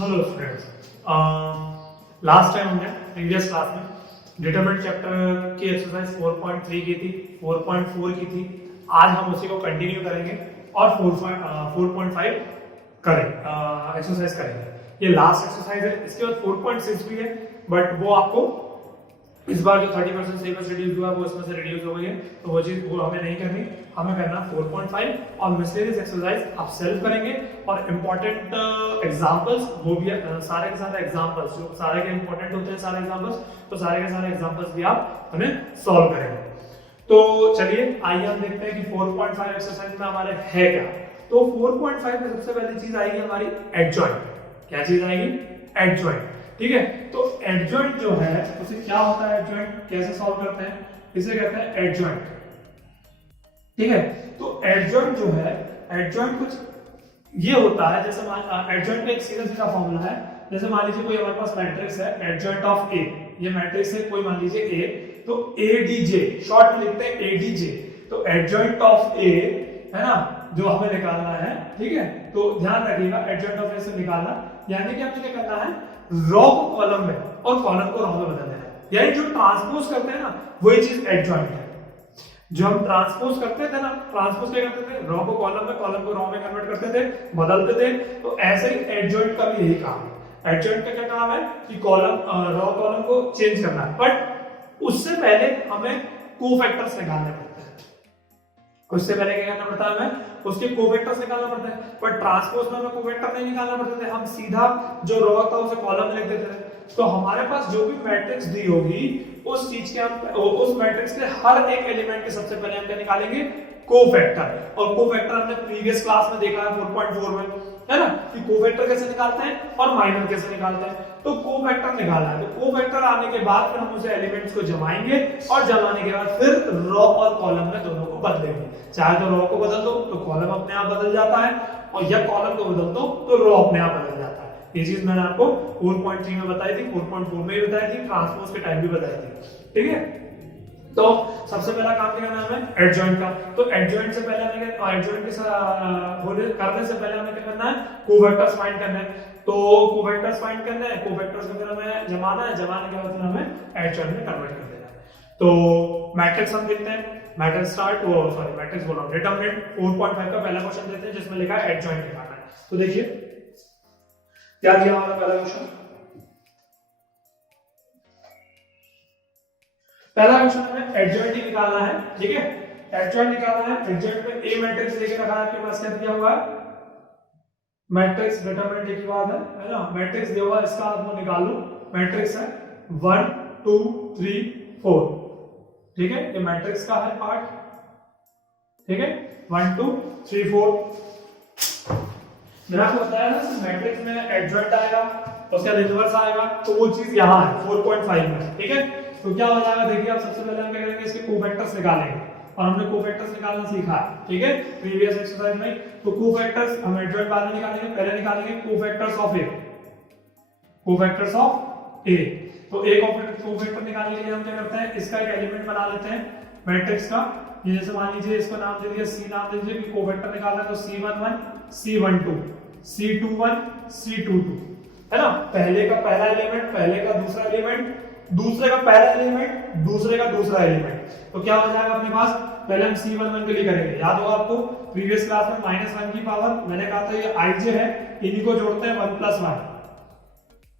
Hello friends, last time हमने previous class में determinant chapter की एक्सरसाइज 4.3 की थी, 4.4 की थी। आज हम उसी को कंटिन्यू करेंगे और 4.5 एक्सरसाइज करेंगे। ये लास्ट एक्सरसाइज है। इसके बाद 4.6 भी है, बट वो आपको इस बार जो 30% सिलेबस रिड्यूस हुआ वो इसमें से रिड्यूस हो गई है, तो वो चीज वो हमें नहीं करनी। हमें करना 4.5 और मिसलेनियस एक्सरसाइज आप सेल्फ करेंगे और इंपॉर्टेंट एग्जांपल्स वो भी सारे के सारे एग्जांपल्स जो सारे के इंपॉर्टेंट होते हैं, सारे एग्जांपल्स, तो सारे के सारे एग्जांपल्स भी आप उन्हें सॉल्व करेंगे। तो चलिए आइए हम देखते हैं कि 4.5 एक्सरसाइज में हमारे है क्या। तो 4.5 में सबसे पहली चीज आएगी हमारी एडजॉइंट। क्या चीज आएगी? एडजॉइंट। ठीक है, तो एडजॉइंट जो है उसे क्या होता है, एडजॉइंट कैसे सॉल्व करते हैं? इसे कहते हैं एडजॉइंट। ठीक है, तो एडजॉइंट जो है, एडजॉइंट कुछ ये होता है, जैसे एडजॉइंट का एक सीधा सीधा फॉर्मूला है। जैसे मान लीजिए कोई हमारे पास मैट्रिक्स है, एडजॉइंट ऑफ ए, ये मैट्रिक्स है कोई, मान लीजिए ए, तो एडीजे शॉर्ट में लिखते हैं एडीजे। तो एडजॉइंट ऑफ ए है ना, जो हमें निकालना है। ठीक है, तो ध्यान रखिएगा एडजॉइंट ऑफ ए से निकालना, यानी कि हमें क्या करना है, रॉ को कॉलम में और कॉलम को रॉ में बदल देना है। यानी जो ट्रांसपोज करते हैं ना, वही चीज एडजॉइंट है। जो हम ट्रांसपोज करते थे ना, ट्रांसपोज क्या करते थे, रॉ को कॉलम में, कॉलम को रॉ में कन्वर्ट करते थे, बदलते थे। तो ऐसे ही एडजॉइंट का भी यही काम है। एडजॉइंट का क्या काम है कि कॉलम, रॉ कॉलम को चेंज करना है, बट उससे पहले हमें कोफैक्टर्स निकालने पड़ते हैं। उससे पहले क्या करना पड़ता है, हमें उसके कोफैक्टर्स निकालना पड़ता है। पर ट्रांसपोज में हमें कोफैक्टर नहीं निकालना पड़ते थे, हम सीधा जो रॉ था उसे कॉलम में लिख देते थे। तो हमारे पास जो भी मैट्रिक्स दी होगी उस चीज के हम उस मैट्रिक्स के हर एक एलिमेंट के सबसे पहले हम क्या निकालेंगे, कोफैक्टर। और कोफैक्टर हमने प्रीवियस क्लास में देखा है 4.4 में, है ना, कि कोफैक्टर कैसे निकालते हैं और माइनर कैसे निकालते हैं। तो कोफैक्टर निकालना है, तो कोफैक्टर आने के बाद फिर हम उसे एलिमेंट्स को जमाएंगे और जमाने के बाद फिर रॉ और कॉलम में दोनों को बदलेंगे। चाहे तो रॉ को बदल दो तो कॉलम अपने आप बदल जाता है, और या कॉलम को बदल दो तो रॉ अपने आप बदल जाता है। ये चीज मैंने आपको 4.3 में बताई थी, 4.4 में भी बताई थी, ट्रांसपोज के टाइम भी बताई थी। ठीक है, तो सबसे पहला काम क्या करना है हमें, एडजॉइंट का। तो एडजॉइंट से पहले हमें एडजॉइंट के करने से पहले हमें क्या करना है, कोफैक्टर्स फाइंड करना है। तो कोफैक्टर्स फाइंड करना है, कोफैक्टर्स को फिर हमें जमाना है, जमाने के बाद फिर हमें एडजॉइंट में कन्वर्ट कर देना है। तो मैट्रिक्स हम देखते हैं, मैट्रिक्स स्टार्ट वो सॉरी मैट्रिक्स बोल रहा हूं, डिटरमिनेंट 4.5 का पहला क्वेश्चन देते हैं जिसमें लिखा है एडजॉइंट निकालना है। तो देखिए क्या दिया हमारा पहला क्वेश्चन। पहला क्वेश्चन हमें एडजॉइंट ही निकालना है। ठीक है, एडजॉइंट निकालना है। एडजॉइंट में ए मैट्रिक्स लेके रखा है आपके पास, क्या दिया हुआ है, मैट्रिक्स डिटरमिनेंट एक बात है ना, मैट्रिक्स दिया हुआ, इसका आप निकाल लो। मैट्रिक्स है 1 2 3 4। ठीक है, ये मैट्रिक्स का है पार्ट। ठीक है, 1 2 3 4। मैंने आपको बताया ना, मैट्रिक्स में एडजॉइंट आएगा, उसका रिवर्स आएगा, तो वो चीज यहां है 4.5 में। ठीक है, तो क्या हो जाएगा, देखिए आप सबसे पहले हम क्या करेंगे, इसके कोफैक्टर्स निकालेंगे, और हमने कोफैक्टर्स निकालना सीखा है। ठीक है, प्रीवियस एक्सरसाइज में। तो कोफैक्टर्स हम एडजॉइंट बाद में निकालेंगे, पहले निकालेंगे cofactors of A. Cofactors of A, तो ए कोफैक्टर निकालने के लिए हम क्या करते हैं, इसका एक एलिमेंट बना लेते हैं मैट्रिक्स का। ये जैसे मान लीजिए इसको नाम दे दिया सी, नाम दे दीजिए कि कोफैक्टर निकालना है, तो C11 C12 C21 C22, है ना। पहले का पहला एलिमेंट, पहले का दूसरा एलिमेंट, दूसरे का पहला एलिमेंट, दूसरे का दूसरा एलिमेंट। तो क्या हो जाएगा अपने पास, पहले हम C11 के लिए करेंगे। याद होगा आपको प्रीवियस क्लास में -1 की पावर, मैंने कहा था ये IJ है, इन्हीं को जोड़ते हैं 1 + 1।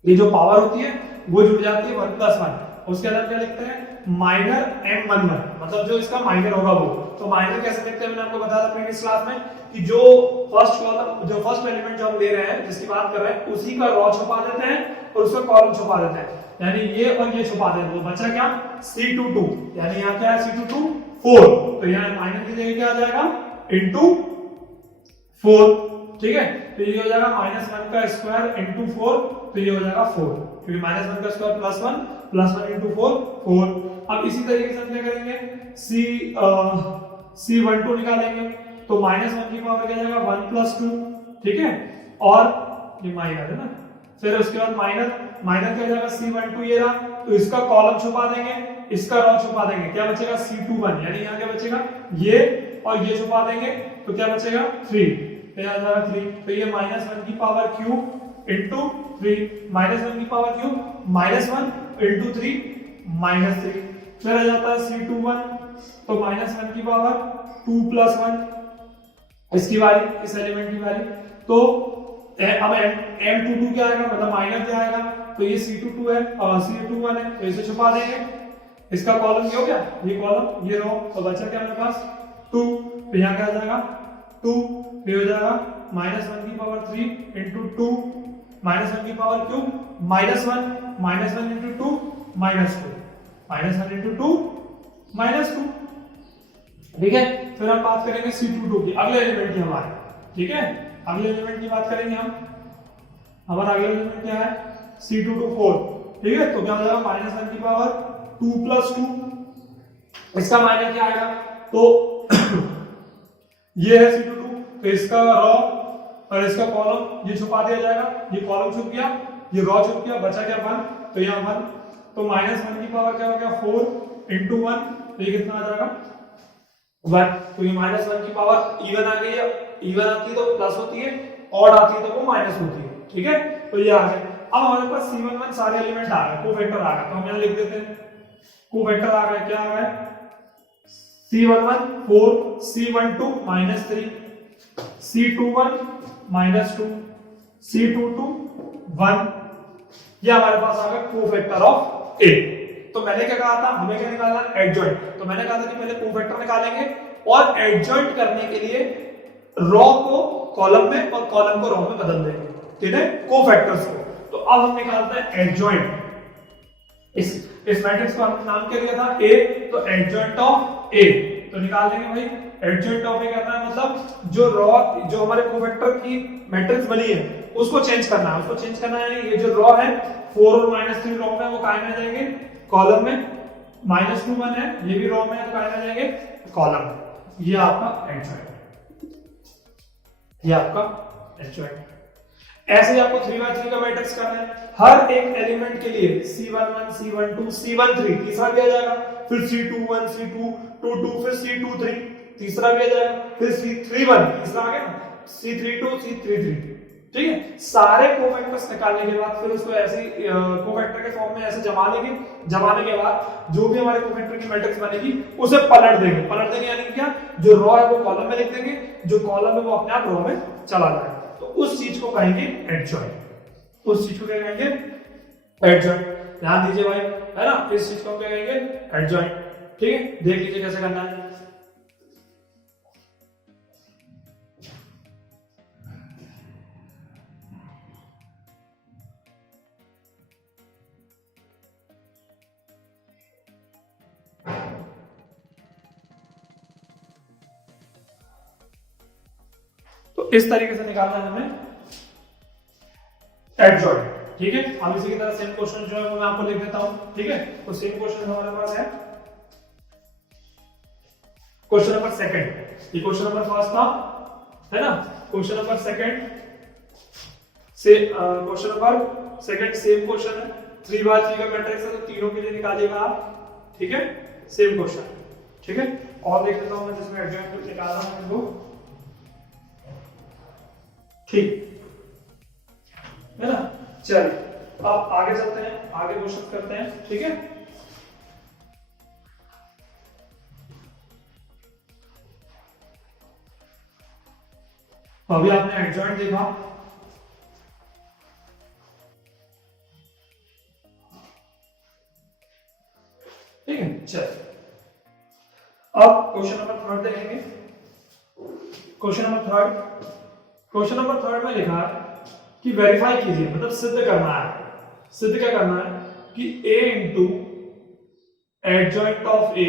ये जो पावर होती है वो जुड़ जाती है 1 + 1। उसके अंदर क्या लिखते हैं, माइनर M11, मतलब जो इसका माइनर होगा वो। तो माइनर कैसे लिखते हैं, मैंने आपको बताया था प्रीवियस क्लास में कि जो फर्स्ट कॉलम, जो फर्स्ट एलिमेंट जो हम ले रहे हैं, जिसकी बात कर रहे हैं, उसी का रॉ छुपा देते हैं और उसका कॉलम छुपा देते हैं। यानी ये और ये छुपा देते हैं, तो बचा क्या, C22। यानी यहाँ क्या है, C22 4। तो यहाँ माइनर की जगह क्या आ जाएगा, * 4। ठीक है, तो ये हो जाएगा -1 का स्क्वायर * 4, तो ये हो जाएगा 4, क्योंकि -1 का स्क्वायर +1 +1 * 4 4। अब इसी तरीके से हम क्या करेंगे, C12 निकालेंगे, तो -1 की पावर क्या जाएगा, 1 + 2। ठीक है, और ये माइनर है ना, फिर उसके बाद माइनर क्या जाएगा, C12 ये रहा, तो इसका कॉलम छुपा देंगे, इसका रॉ छुपा देंगे, क्या बचेगा, C21। यानी यहाँ क्या बचेगा, ये और ये छुपा देंगे, तो क्या बचेगा 3, तो यहाँ जाएगा 3। तो ये -1 की पावर क्यूब इंटू 3 -1 की पावर क्यूब -1 इंटू 3 -3, फिर आ जाता है C21 तो -1 की पावर 2 + 1, इसकी वाली, इस एलिमेंट की वाली, तो अब M22 क्या आएगा, मतलब माइनस क्या आएगा, तो ये C22 है और C21 है, तो इसे छुपा देंगे, इसका कॉलम ये हो गया, ये कॉलम, ये रो, तो बचा क्या मेरे पास 2, तो यहाँ क्या आ जाएगा 2, ये हो जाएगा -1 की पावर 3 इंटू 2 -1 की पावर क्यूब -1 इंटू 2 -2 -1 इंटू 2 -2, ठीक है। फिर हम बात करेंगे C22 की, अगले एलिमेंट की हमारे, ठीक है, अगले एलिमेंट की बात करेंगे हम, हमारा अगला एलिमेंट क्या है C224, ठीक है, तो क्या हो जाएगा -1 की पावर 2 + 2, इसका माइनस क्या आएगा, तो ये है C22, तो इसका रॉ और इसका कॉलम ये छुपा दिया जाएगा, ये कॉलम छुप गया, ये रॉ छुप गया, बचा क्या 1, तो यहाँ 1, तो -1 की पावर क्या हो गया 4 इंटू 1, तो ये कितना आ जाएगा 1, तो ये -1 की पावर इवन आ गई है, इवन आती है तो प्लस होती है, ऑड आती है तो वो माइनस होती है, ठीक है, तो ये आ गया। अब हमारे पास C11 सारे एलिमेंट आ गए, कोफैक्टर आ गया, तो हम यहाँ लिख देते हैं कोफैक्टर आ गया, क्या आ गया C11 4, C12 -3, C21 -2, C22 1, ये हमारे पास आ गया कोफैक्टर ऑफ A। तो मैंने क्या कहा था, हमें क्या निकालना है एडजॉइंट, तो मैंने कहा था कि पहले कोफैक्टर निकालेंगे और एडजॉइंट करने के लिए रॉ को कॉलम में और कॉलम को रॉ में बदल देंगे, ठीक है, कोफैक्टर्स को। तो अब हम निकालते हैं एडजॉइंट, इस मैट्रिक्स को हमने नाम क्या दिया था A, तो एडजॉइंट ऑफ A, तो निकाल देंगे भाई, एडजॉइंट ऑफ A करना है मतलब जो रॉ, जो हमारे कोफैक्टर की मैट्रिक्स बनी है उसको चेंज करना है, उसको चेंज करना है, ये जो रॉ है 4 और -3 रॉ में, वो काहे में जाएंगे कॉलम में, -2 1 है, ये भी रॉ में है, तो काहे में जाएंगे कॉलम, ये आपका एडजॉइंट, ये आपका एडजॉइंट। ऐसे ही आपको 3x3 का मैट्रिक्स करना है, हर एक एलिमेंट के लिए C11 C12 C13 तीसरा भी आ जाएगा, फिर C21 C22 फिर C23 तीसरा भी आ जाएगा, फिर C31 तीसरा आ गया ना, C32 C33, ठीक है। सारे कोफैक्टर्स निकालने के बाद फिर उसको ऐसे कोफैक्टर के फॉर्म में ऐसे जमा लेंगे, जमाने के बाद जो भी हमारे कोफैक्टर की मैट्रिक्स बनेगी उसे पलट देंगे यानी क्या, जो रॉ है वो कॉलम में लिख देंगे, जो कॉलम है वो अपने आप रॉ में चला जाएगा, तो उस चीज को कहेंगे एडजॉइंट, उस चीज को क्या कहेंगे एडजॉइंट, ध्यान दीजिए भाई, है ना, इस चीज को क्या कहेंगे एडजॉइंट, ठीक है। देख लीजिए कैसे करना है, तो इस तरीके से निकालना है हमें एडजॉइंट, ठीक है। अब इसी की तरह सेम क्वेश्चन जो है वो मैं आपको लिख देता हूं, ठीक है। तो सेम क्वेश्चन हमारे पास है क्वेश्चन नंबर सेकंड, ये क्वेश्चन नंबर फर्स्ट था, है ना, क्वेश्चन नंबर सेकंड से question number second same question है, 3x3 का मैट्रिक्स है, तो तीनों के लिए निकालिएगा आप, ठीक है, सेम क्वेश्चन, ठीक है। और देख लेता हूं मैं जिसमें एडजॉइंट निकाल रहा हूं वो, ठीक है ना। चलिए अब आगे चलते हैं, आगे क्वेश्चन करते हैं, ठीक है। तो अभी आपने एडजॉइंट देखा, ठीक है। चलिए अब क्वेश्चन नंबर थर्ड देखेंगे, क्वेश्चन नंबर थर्ड में लिखा है कि वेरीफाई कीजिए, मतलब सिद्ध करना है, सिद्ध क्या करना है कि A into adjoint of A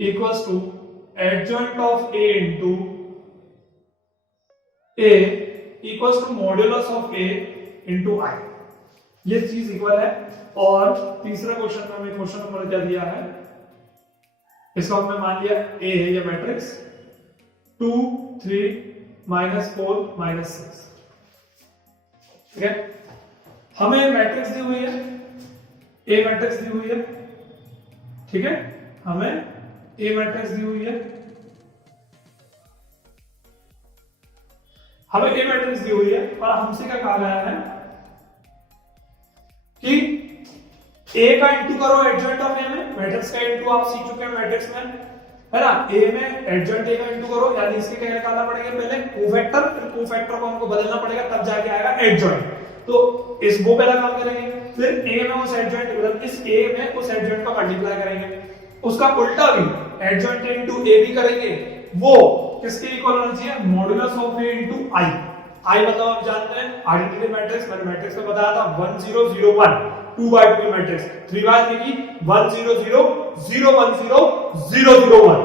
equals to adjoint of A into A equals to modulus of A into I, ये चीज इक्वल है। और तीसरा क्वेश्चन में हमें क्वेश्चन नंबर क्या दिया है, इसका हमने मान लिया A है ये मैट्रिक्स 2 3 -4 -6, ठीक है। हमें मैट्रिक्स दी हुई है, ए मैट्रिक्स दी हुई है, ठीक है, हमें ए मैट्रिक्स दी हुई है, हमें ए मैट्रिक्स दी हुई है और हमसे क्या कहा गया है कि ए का इंटू करो एडजॉइंट ऑफ ए में, मैट्रिक्स का इंटू आप सीख चुके हैं मैट्रिक्स में, है ना। ए में एडजॉइंट ए का इंटू करो, यानी इसके क्या निकालना पड़ेगा, पहले कोफैक्टर, फिर कोफैक्टर को हमको बदलना पड़ेगा, तब जाके आएगा एडजॉइंट। तो इस वो पहला काम करेंगे, फिर ए में उस एडजॉइंट मतलब इस ए में उस एडजॉइंट का मल्टीप्लाई करेंगे, उसका उल्टा भी एडजॉइंट इनटू ए भी करेंगे। वो किसके इक्वल होना चाहिए, modulus of A into I. I मतलब आप जानते हैं आइडेंटिटी मैट्रिक्स, मैंने मैट्रिक्स में बताया था 1 0 0 1, 2 बाय 2 मैट्रिक्स, 3 बाय 3 की 1 0 0 0 1 0 0 0 1,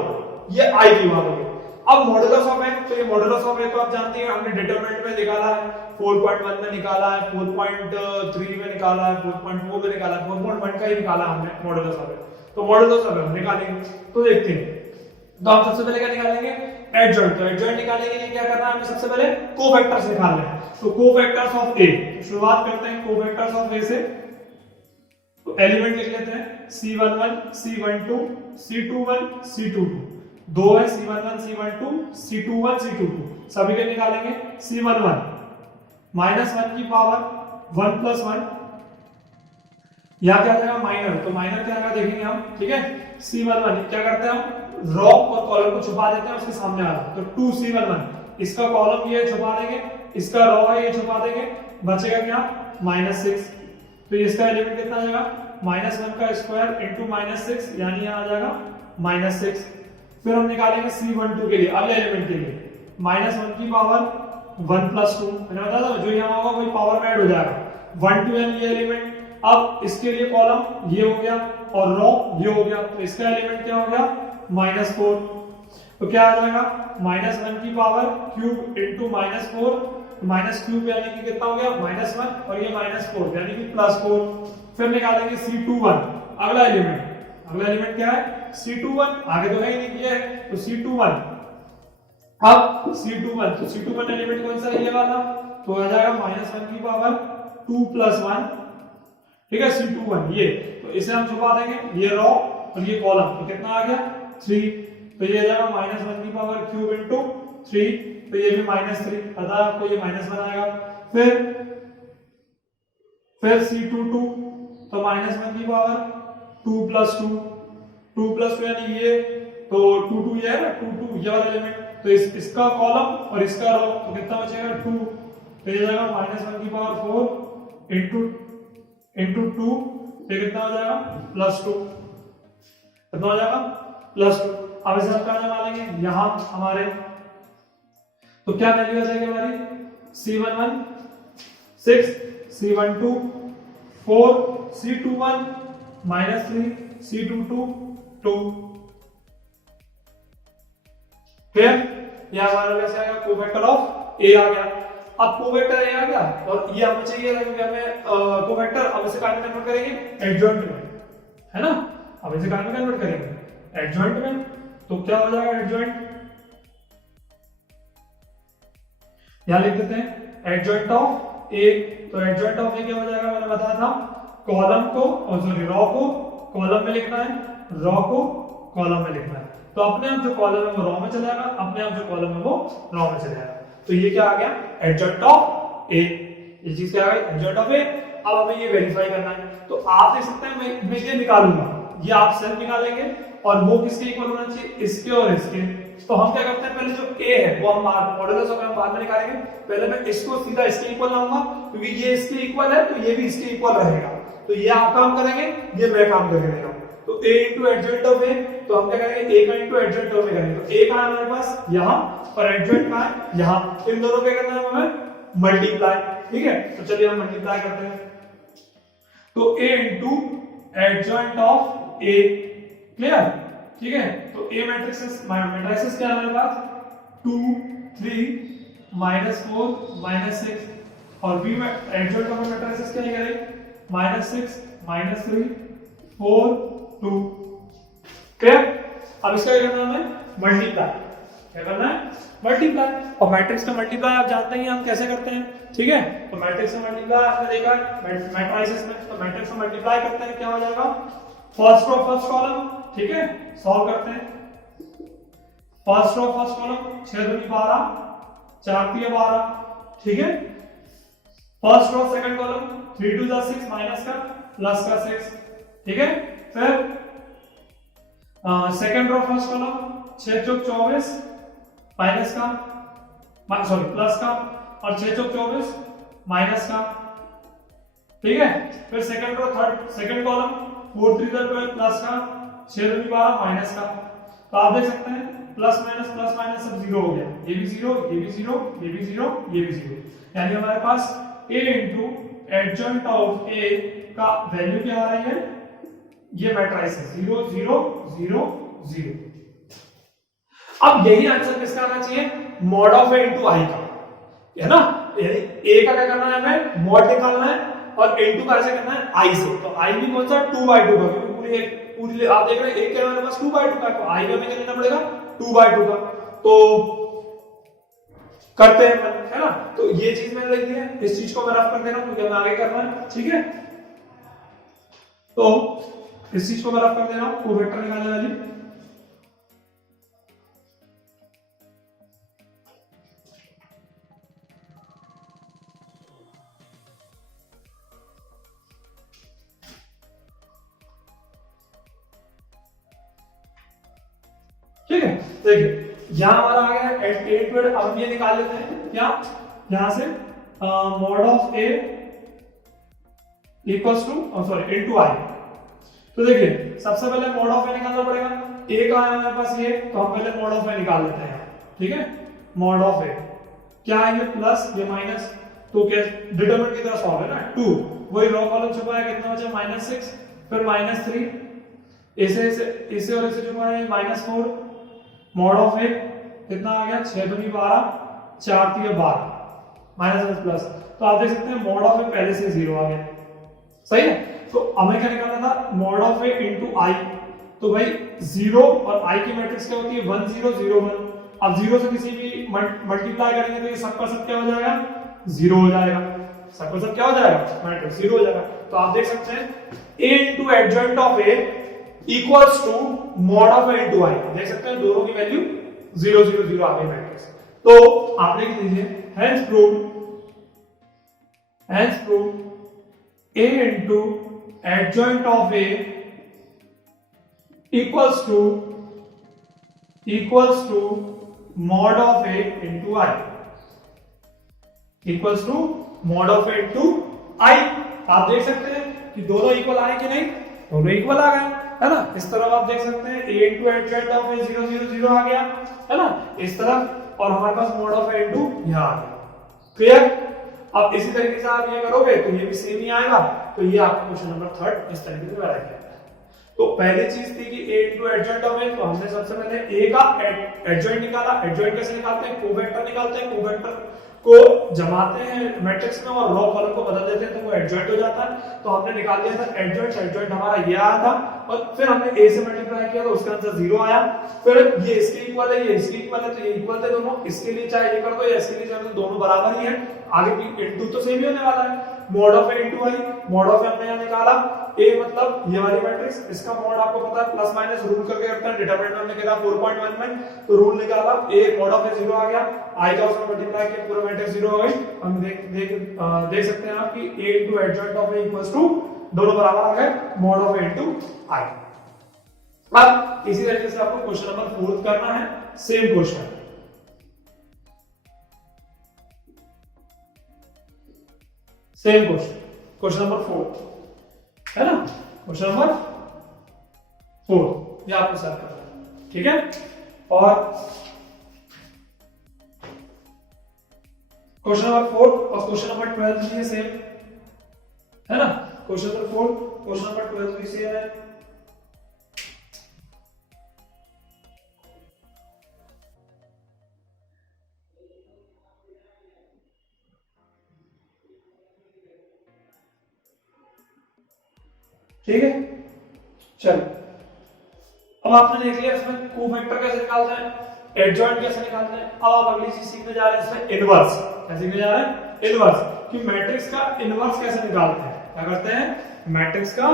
ये आई की बात होगी। अब मॉड्यूलस ऑफ ए, तो ये मॉड्यूलस ऑफ ए तो आप जानते हैं हमने डिटरमिनेंट में निकाला है, 4.1 में निकाला है, 4.3 में निकाला है, 4.4 में निकाला है, 4.1 का ही निकाला हमने मॉड्यूलस ऑफ ए। तो मॉड्यूलस ऑफ ए निकालेंगे, तो देखते हैं। तो हम सबसे पहले क्या निकालेंगे, एडजॉइंट। तो एडजॉइंट निकालने के लिए क्या करना है, हमें सबसे पहले कोफैक्टर्स निकालने हैं। तो कोफैक्टर्स ऑफ ए, शुरुआत करते हैं कोफैक्टर्स ऑफ ए से। तो एलिमेंट लिख लेते हैं C11 C12 C21 C22, दो है C11 C12 C21 C22, सभी के निकालेंगे। C11 -1 की पावर 1 + 1, यहां क्या आ जाएगा माइनर, तो माइनर क्या आएगा देखेंगे हम, ठीक है। C11 क्या करते हैं हम, रॉ और कॉलम को छुपा देते हैं उसके सामने वाला, तो 2C11, इसका कॉलम ये छुपा देंगे, इसका रॉ है ये छुपा देंगे, बचेगा क्या -6। तो इसका एलिमेंट कितना आ जाएगा, -1 का स्क्वायर इनटू -6, यानी यहां आ जाएगा -6। फिर हम निकालेंगे C12 के लिए, अगले एलिमेंट के लिए, -1 की पावर 1 + 2, मैंने बताया था जो यहां होगा वही पावर में ऐड हो जाएगा 1 2 यानी ये एलिमेंट। अब इसके लिए कॉलम ये हो गया और रो ये हो गया, तो इसका एलिमेंट क्या हो गया -4। तो क्या आ जाएगा -1 की पावर क्यूब इनटू -4, -क्यूब यानी कि कितना हो गया -1 और ये -4 यानी कि +4। फिर निकालेंगे C21, अगला एलिमेंट क्या है C21, आगे तो है ही नहीं, ये है तो C21। अब C21, तो C21 एलिमेंट कौन सा है ये वाला, तो आ जाएगा -1 की पावर 2 + 1, ठीक है C21 ये। तो इसे हम छुपा देंगे, ये रो और ये कॉलम, तो कितना आ गया 3। तो ये आ जाएगा -1 की पावर क्यूब इनटू 3, तो ये भी -3, पता है आपको ये -1 आएगा। फिर C22, तो -1 की पावर 2 + 2, 2 + 2 यानी ये, तो 2 2 ये है ना, 2 2 ये वाला एलिमेंट, तो इसका कॉलम और इसका रो, तो कितना बचेगा 2, तो ये जाएगा -1 की पावर 4 इनटू 2, तो कितना हो जाएगा +2, कितना हो जाएगा +2। अब इसे हम क्या निकालेंगे यहां हमारे, तो क्या वैल्यू आ जाएगी हमारी, C11 6, C12 4, C21 -3, C22 2। फिर यह हमारा कैसे आएगा, कोफैक्टर ऑफ ए आ गया। अब कोफैक्टर ए आ गया और ये हमें चाहिए था क्योंकि हमें कोफैक्टर, अब इसे कहां में कन्वर्ट करेंगे, एडजॉइंट में, है ना। अब इसे कहां में कन्वर्ट करेंगे, एडजॉइंट में। तो क्या हो जाएगा एडजॉइंट, यहां लिख देते हैं एडजॉइंट ऑफ ए। तो एडजॉइंट ऑफ ए क्या हो जाएगा, मैंने बताया था कॉलम को और सॉरी रॉ को कॉलम में लिखना है, रॉ को कॉलम में लिखना है। तो अपने आप जो कॉलम है वो रॉ में चला जाएगा, अपने आप जो कॉलम है वो रॉ में चला जाएगा। तो ये क्या आ गया, एडजॉइंट ऑफ ए, ये चीज क्या आ गई एडजॉइंट ऑफ ए। अब हमें ये वेरीफाई करना है, तो आप देख सकते हैं मैं ये निकालूंगा, ये आप सेल्फ निकालेंगे और वो किसके इक्वल होना चाहिए, इसके और इसके। तो हम क्या करते हैं, पहले जो ए है वो हम मॉड्यूलस ऑफ हम बाद में निकालेंगे, पहले मैं इसको सीधा इसके इक्वल लाऊंगा क्योंकि ये इसके इक्वल है तो ये भी इसके इक्वल रहेगा। तो ये आप काम करेंगे, ये मैं काम करेंगे। तो a into adjoint of A, तो हम क्या करेंगे a का इनटू एडजॉइंट ऑफ ए करेंगे। तो a कहां है हमारे पास, यहां, और एडजॉइंट कहां है, यहां। इन दोनों क्या करना है हमें, मल्टीप्लाई, ठीक है। तो चलिए हम मल्टीप्लाई करते हैं। तो a into adjoint of a, clear, ठीक है। तो a मैट्रिक्स मैट्रिक्स क्या है हमारे पास 2 3 -4 -6, और b में एडजॉइंट ऑफ मैट्रिक्स क्या करेंगे -6 -3 4 2, क्लियर। अब इसका क्या करना है, मल्टीप्लाई, क्या करना है मल्टीप्लाई। और मैट्रिक्स का मल्टीप्लाई आप जानते हैं हम कैसे करते हैं, ठीक है। तो मैट्रिक्स का मल्टीप्लाई आपने देखा मैट्रिसेस में, तो मैट्रिक्स का मल्टीप्लाई करते हैं क्या हो जाएगा, फर्स्ट रो फर्स्ट कॉलम, ठीक है। सॉल्व करते हैं, फर्स्ट रो फर्स्ट कॉलम 6 दूनी 12 4 3 12, ठीक है। First row second column 3 2 6 minus का प्लस का 6, ठीक है। फिर सेकंड रो फर्स्ट कॉलम 6 चौक 24 माइनस का, सॉरी प्लस का, और 6 चौक 24 माइनस का, ठीक है। फिर second row third second column 4 3 12 plus का, 6 2 12 माइनस का। तो आप देख सकते हैं प्लस माइनस सब जीरो हो गया, ये भी जीरो, ये भी जीरो, ये भी जीरो, ये भी जीरो, यानी हमारे पास a into adjoint of a का वैल्यू क्या आ रही है, ये मैट्रिक्स है 0 0 0 0। अब यही आंसर किसका आना चाहिए, मॉड ऑफ a इंटू आई का, है ना। यानी a का क्या करना है, हमें मॉड निकालना है और इनटू का ऐसे करना है i से। तो i भी कौन सा 2/2 का, क्योंकि पूरी आप देख रहे हैं एक के हमारे पास 2/2 का, तो i का हमें क्या लेना पड़ेगा 2/2 का। तो करते हैं, है ना। तो ये चीज मैंने लिख दी है, इस चीज को मैं रफ कर दे रहा हूं क्योंकि हमें आगे करना है, ठीक है। तो इस चीज को मैं रफ कर दे रहा हूं, कोवेक्टर निकालने वाली। ठीक है, देखिए यहां हमारा आ गया एट वर्ड। अब हम ये निकाल लेते हैं क्या, यहां से mod of a equals to sorry into i। तो देखिए सबसे पहले मॉड ऑफ a निकालना पड़ेगा, a का है हमारे पास ये, तो हम पहले मॉड ऑफ a निकाल लेते हैं, ठीक है। मॉड ऑफ a क्या है, ये प्लस ये माइनस, तो क्या डिटरमिनेंट की तरह सॉल्व है ना, 2 वही रो कॉलम छुपा है, कितना बचा -6, फिर -3, इसे और इसे छुपा है -4, मॉड ऑफ a कितना आ गया 6 दूनी 12, 4 3 12 माइनस प्लस। तो आप देख सकते हैं मॉड ऑफ a पहले से 0 आ गया, सही है। तो हमें क्या निकालना था, mod of a into i। तो भाई 0 और i की मैट्रिक्स क्या होती है 1 0 0 1। अब 0 से किसी भी मल्टीप्लाई करेंगे तो ये सब का सब क्या हो जाएगा 0 हो जाएगा, सब का सब क्या हो जाएगा मैट्रिक्स 0 हो जाएगा। तो आप देख सकते हैं a into adjoint of a equals to mod of a into i। देख सकते हैं दोनों की वैल्यू 0 0 0 आ गई मैट्रिक्स। तो आप लिख दीजिए hence proved a into adjoint of a equals to mod of a into i, equals to mod of a into i। आप देख सकते हैं कि दोनों इक्वल आए कि नहीं, दोनों इक्वल आ गए, है ना। इस तरफ आप देख सकते हैं a into adjoint of a 0 0 0 आ गया, है ना, इस तरफ, और हमारे पास mod of a into यहां आ गया। क्लियर। अब इसी तरीके से आप ये करोगे तो ये भी सेम ही आएगा। तो ये आपका क्वेश्चन नंबर 3 इस तरीके से बनाया गया। तो पहली चीज थी कि a into adjoint of a, तो हमने सबसे पहले a का एडजॉइंट निकाला। एडजॉइंट कैसे निकालते हैं, कोवेक्टर निकालते हैं, कोवेक्टर को जमाते हैं मैट्रिक्स में और रो कॉलम को बदल देते हैं तो वो एडजॉइंट हो जाता है। तो हमने निकाल लिया था एडजॉइंट हमारा ये आया था, और फिर हमने a से मल्टीप्लाई किया तो उसका आंसर 0 आया। फिर ये इसके इक्वल है, ये इसके इक्वल है, तो ये इक्वल थे दोनों, इसके लिए चाहे ये कर दो या इसके लिए चाहे तो दोनों बराबर ही है, आगे की इनटू तो सेम ही होने वाला है। Mod of a into i, mod of a हमने यहां निकाला, a मतलब ये वाली मैट्रिक्स, इसका मॉड आपको पता है प्लस माइनस रूल करके करता है, डिटरमिनेंट हमने किया 4.1 में, तो रूल निकाला, a मॉड ऑफ a 0 आ गया, i का उसमें मल्टीप्लाई किया, पूरा मैट्रिक्स 0 हो गई। हम देख सकते हैं आप कि a into adjoint of a equals to दोनों बराबर आ गए mod of a into i। अब इसी तरीके से आपको क्वेश्चन नंबर 4 करना है, सेम क्वेश्चन, क्वेश्चन नंबर 4 है ना, क्वेश्चन नंबर 4 ये आपको सॉल्व करना है, ठीक है। और क्वेश्चन नंबर 4 और क्वेश्चन नंबर 12 भी सेम है ना, क्वेश्चन नंबर 4 क्वेश्चन नंबर 12 भी सेम है। ठीक है, चलो अब आपने देख लिया इसमें कोवेक्टर कैसे निकालते हैं, एडजॉइंट कैसे निकालते हैं। अब आप अगली चीज सीखने जा रहे हैं इसमें इनवर्स, क्या सीखने जा रहे हैं इनवर्स, कि मैट्रिक्स का इनवर्स कैसे निकालते हैं। क्या करते हैं, मैट्रिक्स का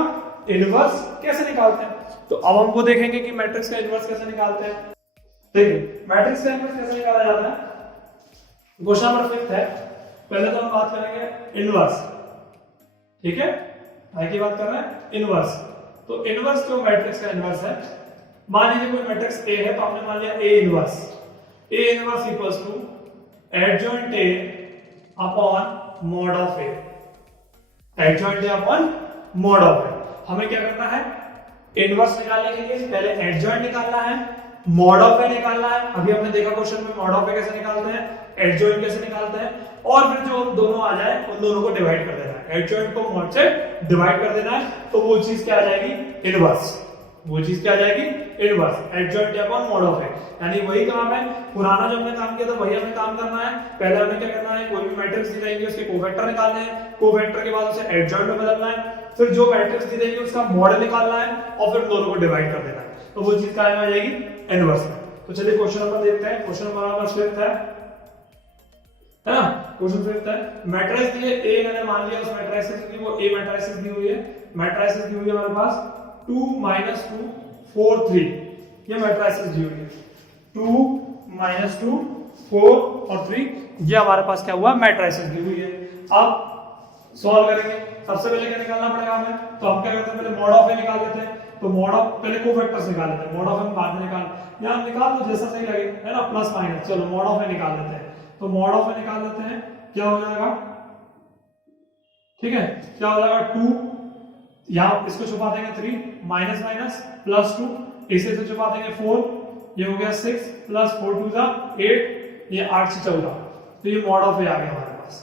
इनवर्स कैसे निकालते हैं। तो अब हमको देखेंगे कि मैट्रिक्स का इनवर्स कैसे निकालते हैं। देखिए मैट्रिक्स का इनवर्स कैसे निकाला जाता है, क्वेश्चन नंबर 5 है, पहले तो हम बात करेंगे इनवर्स, ठीक है, आई की बात कर रहे हैं इनवर्स। तो इनवर्स जो मैट्रिक्स का इनवर्स है, मान लीजिए कोई मैट्रिक्स ए है तो हमने मान लिया A inverse, A inverse equals to adjoint A upon mod of A, adjoint A upon mod of A. हमें क्या करना है, इनवर्स निकालने के लिए पहले एडजॉइंट निकालना है, मॉड ऑफ ए निकालना है। अभी हमने देखा क्वेश्चन में मॉड ऑफ ए कैसे निकालते हैं, एडजॉइंट कैसे निकालते हैं, और फिर जो दोनों आ जाए उन दोनों को डिवाइड कर देना है, एडजॉइंट को मॉड से डिवाइड कर देना है, तो वो चीज क्या आ जाएगी, इनवर्स। वो चीज क्या आ जाएगी, inverse, adjoint upon mod of A. यानी वही काम है, पुराना जो हमने काम किया था वही हमें काम करना है। पहले हमें क्या करना है, कोई भी मैट्रिक्स दी जाएगी उसके कोफैक्टर निकालने हैं, कोफैक्टर के बाद उसे एडजॉइंट में बदलना है, फिर जो मैट्रिक्स दी जाएगी उसका मॉड निकालना है और फिर दोनों को डिवाइड कर देना है, तो वो चीज क्या आ जाएगी, इनवर्स। तो चलिए क्वेश्चन नंबर देखते हैं। क्वेश्चन नंबर 5 है ना, क्वेश्चन 5 है, मैट्रिक्स दिए ए, मैंने मान लिया उस मैट्रिक्स की वो ए मैट्रिक्स दी हुई है, मैट्रिक्स दी हुई है हमारे पास 2 -2 4 3, ये मैट्रिक्स दी हुई है 2 -2 4 और 3, ये हमारे पास क्या हुआ, मैट्रिक्स दी हुई है। अब सॉल्व करेंगे, सबसे पहले क्या निकालना पड़ेगा हमें, तो हम क्या करते हैं, पहले मॉड ऑफ ए निकाल लेते हैं। तो मॉड ऑफ पहले कोफैक्टर्स निकाल लेते हैं, मॉड ऑफ हम बाद में निकाल, या निकाल तो जैसा सही लगे, है ना, प्लस माइनस। चलो मॉड ऑफ ए निकाल लेते हैं, तो मॉड ऑफ ए निकाल लेते हैं, क्या हो जाएगा, ठीक है, क्या हो जाएगा 2, यहां इसको छुपा देंगे 3 माइनस माइनस प्लस 2, इसे से छुपा देंगे 4, ये हो गया 6 प्लस 4 2 जा 8, ये 8 से 14, तो ये मॉड ऑफ ए आ गया हमारे पास,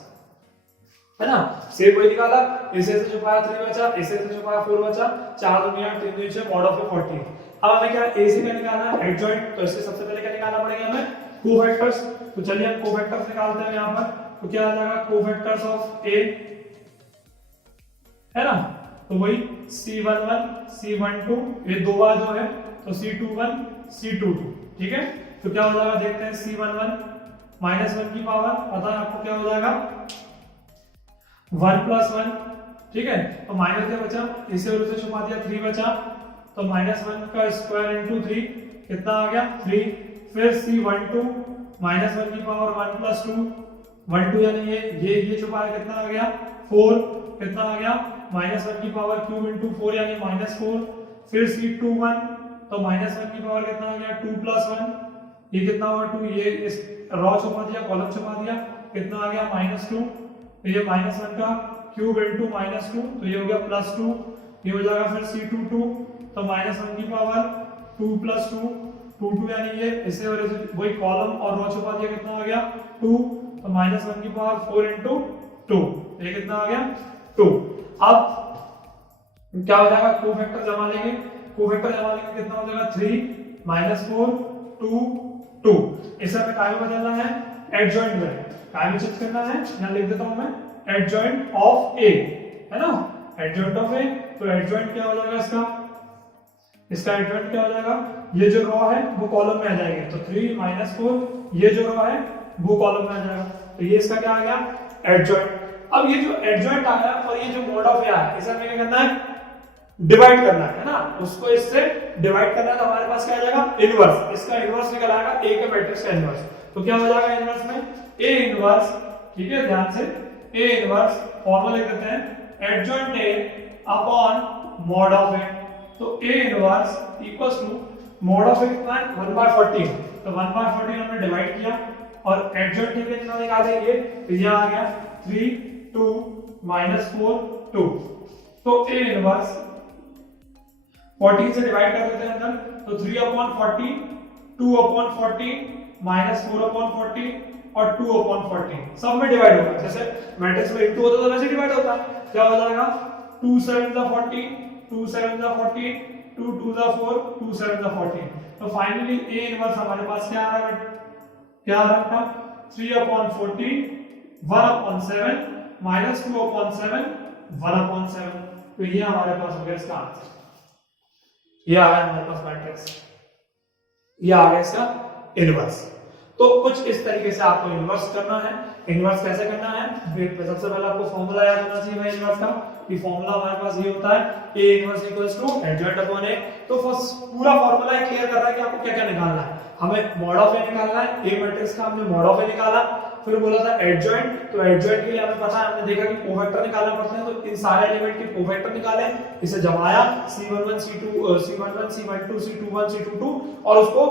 है ना। सेम वही निकाला, इसे से छुपाया 3 बचा, इसे से छुपाया 4 बचा, 4 दूनी 8 3 दूनी 6, मॉड ऑफ ए 14। अब हमें क्या ए से क्या निकालना है, एडजॉइंट, तो इससे सबसे पहले क्या निकालना पड़ेगा हमें, कोफैक्टर्स। तो चलिए हम कोफैक्टर्स निकालते हैं यहां पर, तो क्या आ जाएगा, कोफैक्टर्स ऑफ ए, है ना, तो वही C11 C12, ये दो बार जो है तो C21 C22, ठीक है। तो क्या हो जाएगा, देखते हैं, C11 -1 की पावर, पता है आपको क्या हो जाएगा, 1 + 1, ठीक है। तो माइनस क्या बचा, इसे और उसे छुपा दिया, 3 बचा, तो -1 का स्क्वायर इंटू 3 कितना आ गया, 3। फिर C12 -1 की पावर 1 + 2, 1 2 यानी ये छुपाया, कितना आ गया, 4, कितना आ गया, -1 की पावर क्यूब इंटू 4 यानी -4। फिर C21, तो -1 की पावर कितना आ गया, 2 + 1, ये कितना हुआ 2, ये इस रॉ छुपा दिया, कॉलम छुपा दिया, कितना आ गया, -2, तो ये -1 का क्यूब इंटू -2, तो ये हो गया +2, ये हो जाएगा। फिर C22, तो -1 की पावर 2 + 2, 2 2 यानी ये इसे और इसे वही कॉलम और रॉ छुपा दिया, कितना आ गया 2, तो -1 की पावर 4 इंटू 2, ये कितना आ गया 2। अब क्या हो जाएगा, कोफैक्टर जमा लेंगे, कोफैक्टर जमा लेंगे, कितना हो जाएगा 3 -4 2 2, इसे हमें काय में बदलना है, एडजॉइंट में, काय में चेंज करना है, यहां लिख देता हूं मैं, एडजॉइंट ऑफ ए, है ना, एडजॉइंट ऑफ ए। तो एडजॉइंट क्या हो जाएगा इसका एडजॉइंट क्या हो जाएगा, ये जो रॉ है वो कॉलम में आ जाएगी, तो 3 -4, ये जो रॉ है वो कॉलम में आ जाएगा, तो ये इसका क्या आ गया, एडजॉइंट। अब ये जो एडजॉइंट आया और ये जो मॉड ऑफ ए आया, इसे हमें क्या करना है, डिवाइड करना है ना, उसको इससे डिवाइड करना है, तो हमारे पास क्या आ जाएगा, इनवर्स। इसका इनवर्स निकल आएगा ए के मैट्रिक्स का इनवर्स, तो क्या हो जाएगा इनवर्स में, ए इनवर्स, ठीक है, ध्यान से, ए इनवर्स फॉर्मूला लिख देते हैं, adjoint A upon mod of A. तो A inverse equals to mod of A कितना है, 1/14, तो 1/14 हमने डिवाइड किया और एडजॉइंट ए कितना निकालेंगे, तो ये आ गया 3 2 -4 2, तो ए इनवर्स 14 से डिवाइड कर देते हैं अंदर, तो 3/14 2/14 -4/14 और 2/14 सब में डिवाइड होगा, जैसे मैट्रिक्स में इंटू होता है तो वैसे डिवाइड होता है। क्या हो जाएगा, 2 7 14 2 7 14 2 2 4 2 7 14, तो फाइनली ए इनवर्स हमारे पास क्या आ रहा है, क्या आ रहा था, 3/14 1/7 -2/7 1/7, तो ये हमारे पास हो गया इसका आंसर, ये आ गया हमारे पास मैट्रिक्स, ये आ गया इसका इनवर्स। तो कुछ इस तरीके से आपको इन्वर्स करना है। इन्वर्स कैसे करना है, सबसे पहले आपको फॉर्मूला याद होना चाहिए भाई इन्वर्स का। ये फॉर्मूला हमारे पास ये होता है a inverse equals to adjoint upon a। तो पूरा फॉर्मूला क्लियर कर रहा है कि आपको क्या क्या निकालना है। हमें मॉड ऑफ a निकालना है, a मैट्रिक्स का हमने मॉड ऑफ a निकाला, फिर बोला था एडजॉइंट, तो एडजॉइंट के लिए हमें पता है, हमने देखा कि कोफैक्टर निकालना पड़ते हैं, तो इन सारे एलिमेंट के कोफैक्टर निकाले, इसे जमाया c11 c11 c12 c21 c22 और उसको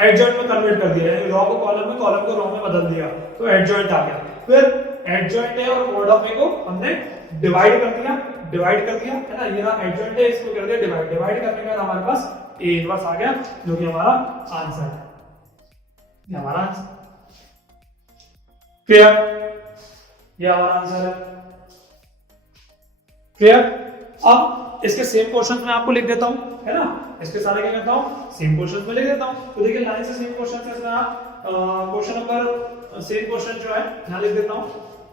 एडजॉइंट में कन्वर्ट कर दिया, यानी रो को कॉलम में, कॉलम को रो में बदल दिया, तो एडजॉइंट आ गया। फिर एडजॉइंट है और मॉड ऑफ ए को हमने डिवाइड कर दिया है ना, ये रहा एडजॉइंट है, इसको कर दिया डिवाइड करने के बाद हमारे पास a इनवर्स आ गया, जो कि हमारा आंसर है, ये हमारा आंसर क्लियर, ये हमारा आंसर है क्लियर। अब इसके सेम क्वेश्चन में आपको लिख देता हूं, है ना, इसके सारे क्या करता हूं, सेम क्वेश्चन में लिख देता हूं। तो देखिए लाइन से सेम क्वेश्चन है, इसमें आप क्वेश्चन नंबर सेम क्वेश्चन जो है यहां लिख देता हूं,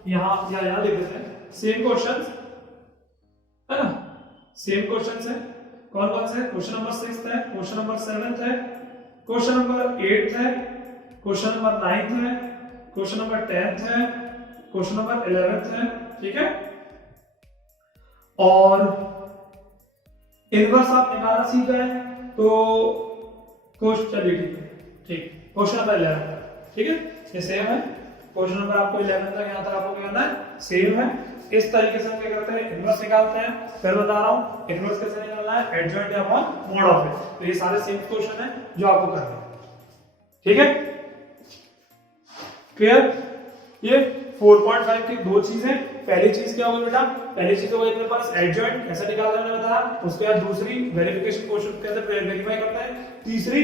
यहां लिख देते हैं सेम क्वेश्चन, है ना, सेम क्वेश्चन है। कौन कौन से, क्वेश्चन नंबर 6 है, क्वेश्चन नंबर 7 है, क्वेश्चन नंबर 8 है, क्वेश्चन नंबर 9 है, क्वेश्चन नंबर 10 है, क्वेश्चन नंबर 11 है, ठीक है। और इनवर्स आप निकालना सीख गए, तो क्वेश्चन चलिए ठीक, क्वेश्चन नंबर 11, ठीक है, ये सेम है, क्वेश्चन नंबर आपको 11 तक यहां तक आपको क्या करना है, सेम है। इस तरीके से हम क्या करते हैं, इनवर्स निकालते हैं। फिर बता रहा हूं इनवर्स कैसे निकालना है, adjoint upon mod of A. तो ये सारे सेम क्वेश्चन है जो आपको करना है, ठीक है क्लियर। ये 4.5 की दो चीजें, पहली चीज क्या होगी बेटा, पहली चीज होगी अपने पास एडजॉइंट कैसे निकालना मैंने बताया, उसके बाद दूसरी वेरिफिकेशन क्वेश्चन कैसे वेरीफाई करते हैं, तीसरी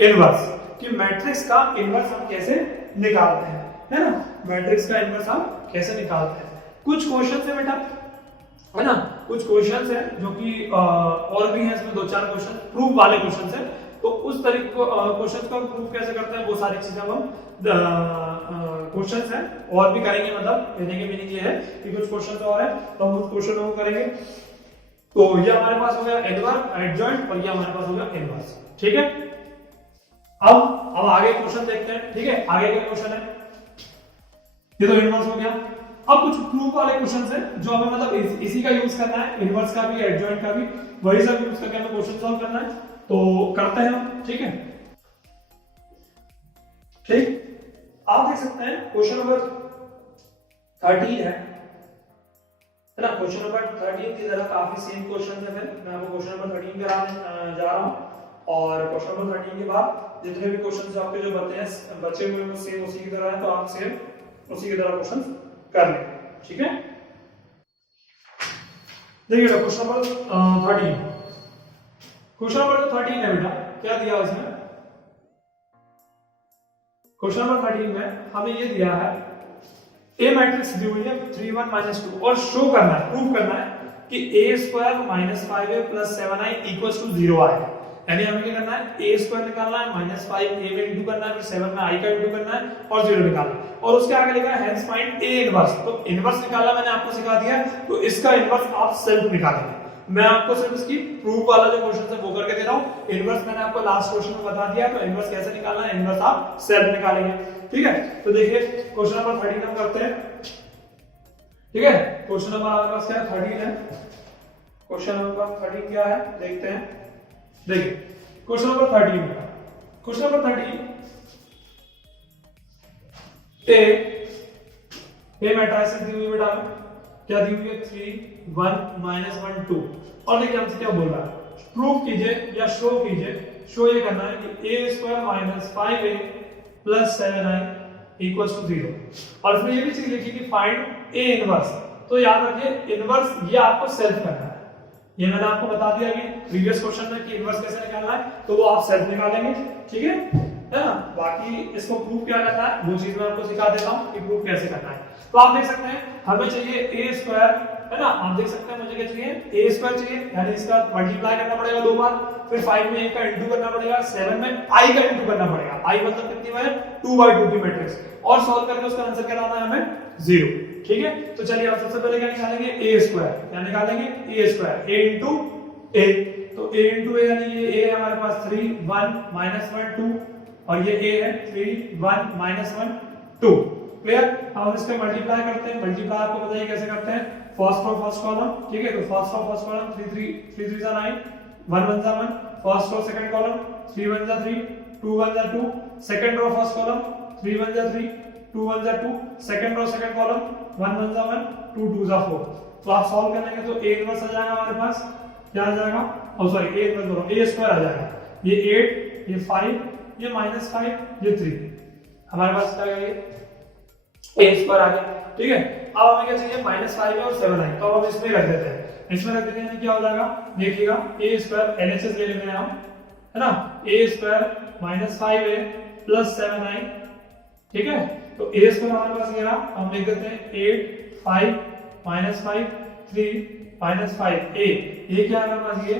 इनवर्स कि मैट्रिक्स का इनवर्स हम कैसे निकालते हैं, है ना, मैट्रिक्स का इनवर्स हम कैसे निकालते हैं। कुछ क्वेश्चन है बेटा, है ना, कुछ क्वेश्चंस है जो कि और भी है, इसमें 2-4 क्वेश्चन प्रूफ वाले क्वेश्चंस है, तो उस तरीके को क्वेश्चंस को प्रूफ कैसे करते हैं, वो सारी चीजें हम क्वेश्चंस हैं और भी करेंगे, मतलब कहने की मीनिंग ये है कि कुछ क्वेश्चन और है तो हम उस क्वेश्चन को करेंगे। तो ये हमारे पास हो गया इनवर्स, एडजॉइंट, और ये हमारे पास हो गया इनवर्स, ठीक है। अब आगे क्वेश्चन देखते हैं, ठीक है, आगे का क्वेश्चन है, ये तो इनवर्स हो गया। अब कुछ प्रूफ वाले क्वेश्चंस हैं जो हमें मतलब इसी का यूज करना है, इनवर्स का भी एडजॉइंट का भी, वही सब यूज करके हमें क्वेश्चन सॉल्व करना है, तो करते हैं हम, ठीक है। ठीक, आप देख सकते हैं क्वेश्चन नंबर 13 है ना, क्वेश्चन नंबर 13 की तरह काफी सेम क्वेश्चन है। फिर मैं आपको क्वेश्चन नंबर 13 कराने जा रहा हूं, और क्वेश्चन नंबर 13 के बाद जितने भी क्वेश्चन आपके जो बचे हुए वो सेम उसी की तरह है, तो आप सेम उसी की तरह क्वेश्चन कर लें, ठीक है। देखिए क्वेश्चन नंबर 13, क्वेश्चन नंबर 13 है बेटा, क्या दिया इसमें, क्वेश्चन नंबर 13 में हमें ये दिया है ए मैट्रिक्स दी हुई है 3 1 -2 और शो करना है, प्रूव करना है कि a² -5a + 7i = 0 आएगा। यानी हमें क्या करना है, a² निकालना है, -5 a में इंटू करना है, फिर 7 में i का इंटू करना है और 0 निकालना है, और उसके आगे लिखा है हेंस फाइंड a इनवर्स। तो इनवर्स निकालना मैंने आपको सिखा दिया है, तो इसका इनवर्स आप सेल्फ निकालेंगे। मैं आपको सिर्फ इसकी प्रूफ वाला जो क्वेश्चन है वो करके दे रहा हूं। इनवर्स मैंने आपको लास्ट क्वेश्चन में बता दिया, तो इनवर्स कैसे निकालना है, इनवर्स आप सेल्फ निकालेंगे, ठीक है। तो देखिए क्वेश्चन नंबर 13 हम करते हैं, ठीक है। क्वेश्चन नंबर हमारे पास क्या है, 13 है। क्वेश्चन नंबर 13 क्या है देखते हैं। देखिए क्वेश्चन नंबर 13, क्वेश्चन नंबर 13 ए मैट्रिक्स दी हुई बेटा, क्या दी हुई है, 3 1 -1 2, और देखिए हमसे क्या बोल रहा है, प्रूफ कीजिए या शो कीजिए, शो ये करना है कि a² -5a + 7i = 0, और इसमें ये भी चीज लिखी कि फाइंड a इनवर्स। तो याद रखिए इनवर्स ये आपको सेल्फ करना है, ये मैंने आपको बता दिया कि प्रीवियस क्वेश्चन में कि इनवर्स कैसे निकालना है, तो वो आप सेल्फ निकालेंगे, ठीक है ना। बाकी इसको प्रूफ क्या करना है वो चीज मैं आपको सिखा देता हूं कि प्रूफ कैसे करना है। तो आप देख सकते हैं हमें चाहिए a², है ना, आप देख सकते हैं मुझे क्या चाहिए, a² चाहिए, यानी इसका मल्टीप्लाई करना पड़ेगा 2 बार, फिर 5 में a का इंटू करना पड़ेगा, 7 में i का इंटू करना पड़ेगा, i मतलब कितनी है, 2/2 की मैट्रिक्स, और सॉल्व करके उसका आंसर क्या लाना है हमें, 0, ठीक है। तो चलिए आप सबसे पहले क्या निकालेंगे, a², क्या निकालेंगे, a², a इंटू a, तो a इंटू a यानी ये a हमारे पास 3 1 -1 2, और ये a है 3 1 -1 2। क्लियर। अब हम इसको मल्टीप्लाई करते हैं। मल्टीप्लाई आपको बताइए कैसे करते हैं। फर्स्ट रो फर्स्ट कॉलम, ठीक है, तो फर्स्ट रो फर्स्ट कॉलम 3 3 जा 9 1 1 जा 1, फर्स्ट रो सेकंड कॉलम 3 1 जा 3 2 1 जा 2, सेकंड रो फर्स्ट कॉलम 3 1 जा 3 2 1 जा 2, सेकंड रो सेकंड कॉलम 1 1 जा 1 2 2 जा 4। तो आप सॉल्व करेंगे तो a इनवर्स आ जाएगा हमारे पास, क्या आ जाएगा, ओ सॉरी a इनवर्स बोलो, a स्क्वायर आ जाएगा, ये 8 ये 5 ये -5 ये 3, हमारे पास क्या है, ये a स्क्वायर आ गया। ठीक है, अब हमें क्या चाहिए, -5 और 7 है, तो अब हम इसमें रख देते हैं। इसमें रख देते हैं क्या हो जाएगा, देखिएगा a स्क्वायर LHS ले लेते हैं हम, है ना, a स्क्वायर -5a + 7i, ठीक है, तो a स्क्वायर हमारे पास ये रहा, हम लिख देते हैं 8 5 -5 3 -5a, ये क्या है हमारे पास, ये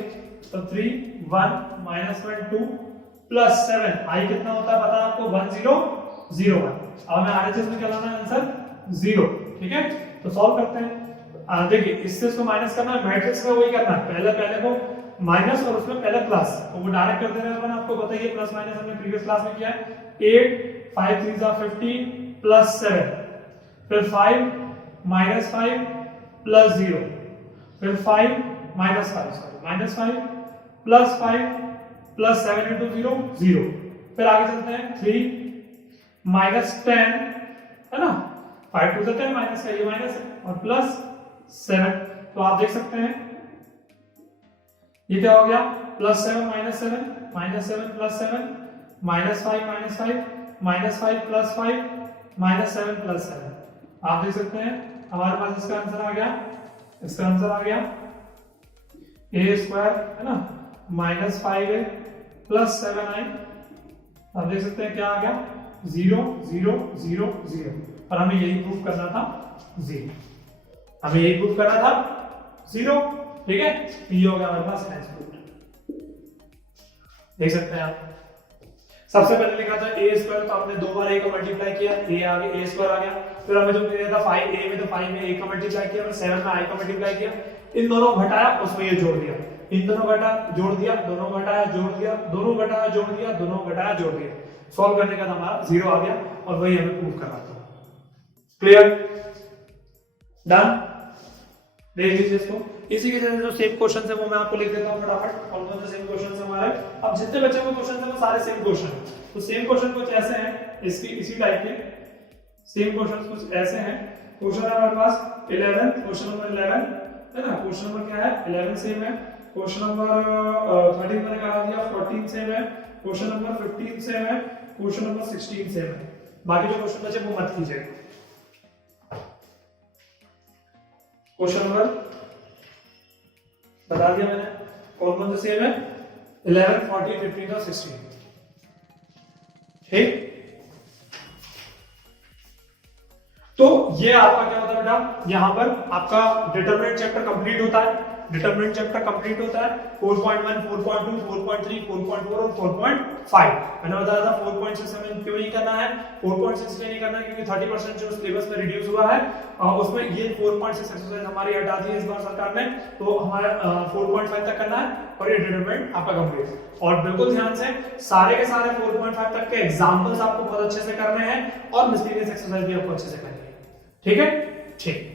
तो 3 1 -1 2 + 7, i कितना होता है पता है आपको, 1 0 0 1। अब हमें RHS में क्या लाना है, आंसर 0। ठीक है, तो सॉल्व करते हैं। देखिए इससे इसको माइनस करना है, मैट्रिक्स में वही करना है, पहले को माइनस और उसमें पहले प्लस, तो वो डायरेक्ट कर देना है। मैंने आपको बताइए प्लस माइनस हमने प्रीवियस क्लास में किया है। 8 5 3 15 + 7, फिर 5 -5 + 0, फिर 5 -5 सॉरी -5 + 5 + 7 × 0 0, फिर आगे चलते हैं 3 -10, है ना, 5 2 10 माइनस का ये माइनस है, और +7, तो आप देख सकते हैं ये क्या हो गया, +7 -7 -7 + 7 -5 -5 -5 + 5 -7 + 7। आप देख सकते हैं हमारे पास इसका आंसर आ गया, इसका आंसर आ गया a स्क्वायर, है ना, -5a + 7i। आप देख सकते हैं क्या आ गया, 0 0 0 0, और हमें यही प्रूफ करना था 0, हमें यही प्रूफ करना था 0। ठीक है, ये हो गया हमारे पास आंसर। देख सकते हैं आप, सबसे पहले लिखा था a स्क्वायर, तो हमने 2 बार a को मल्टीप्लाई किया, a आ गया, a स्क्वायर आ गया। फिर हमें जो मिला था 5a में, तो 5 में a का मल्टीप्लाई किया, फिर 7 में i का मल्टीप्लाई किया, इन दोनों घटाया, उसमें ये जोड़ दिया, इन दोनों घटा जोड़ दिया, दोनों घटाया जोड़ दिया, दोनों घटाया जोड़ दिया, दोनों घटाया जोड़ दिया, सॉल्व करने का हमारा 0 आ गया, और वही हमें प्रूव करना था। Clear, done. देख लीजिए इसको, इसी के जैसे जो सेम क्वेश्चन है वो मैं आपको लिख देता हूं फटाफट, कौन कौन से सेम क्वेश्चन है हमारे। अब जितने बच्चे को क्वेश्चन है वो सारे सेम क्वेश्चन है, तो सेम क्वेश्चन कुछ ऐसे हैं, इसकी इसी टाइप के सेम क्वेश्चन कुछ ऐसे हैं। क्वेश्चन है हमारे पास 11, क्वेश्चन नंबर 11 है ना, क्वेश्चन नंबर क्या है 11 सेम है, क्वेश्चन नंबर 13 मैंने कहा दिया, 14 सेम है, क्वेश्चन नंबर 15 सेम है, क्वेश्चन नंबर 16 सेम है। बाकी जो क्वेश्चन बचे वो मत कीजिए। क्वेश्चन नंबर बता दिया मैंने, कौन कौन से सेम है, 11 14 15 और 16। ठीक, तो ये आपका क्या होता है बेटा, यहां पर आपका डिटरमिनेंट चैप्टर कंप्लीट होता है। डिटरमिनेंट चैप्टर कंप्लीट होता है 4.1 4.2 4.3 4.4 और 4.5। मैंने बताया था 4.6 हमें क्यों नहीं करना है, 4.6 इसलिए नहीं करना है क्योंकि 30% जो सिलेबस में रिड्यूस हुआ है, उसमें ये 4.6 एक्सरसाइज हमारी हटा दी है इस बार सरकार ने, तो हमारा 4.5 तक करना है, और ये डिटरमिनेंट आपका कंप्लीट। और बिल्कुल ध्यान से सारे के सारे 4.5 तक के एग्जांपल्स आपको बहुत अच्छे से करने हैं, और मिसलेनियस एक्सरसाइज भी आपको अच्छे से करनी है। ठीक है, ठीक।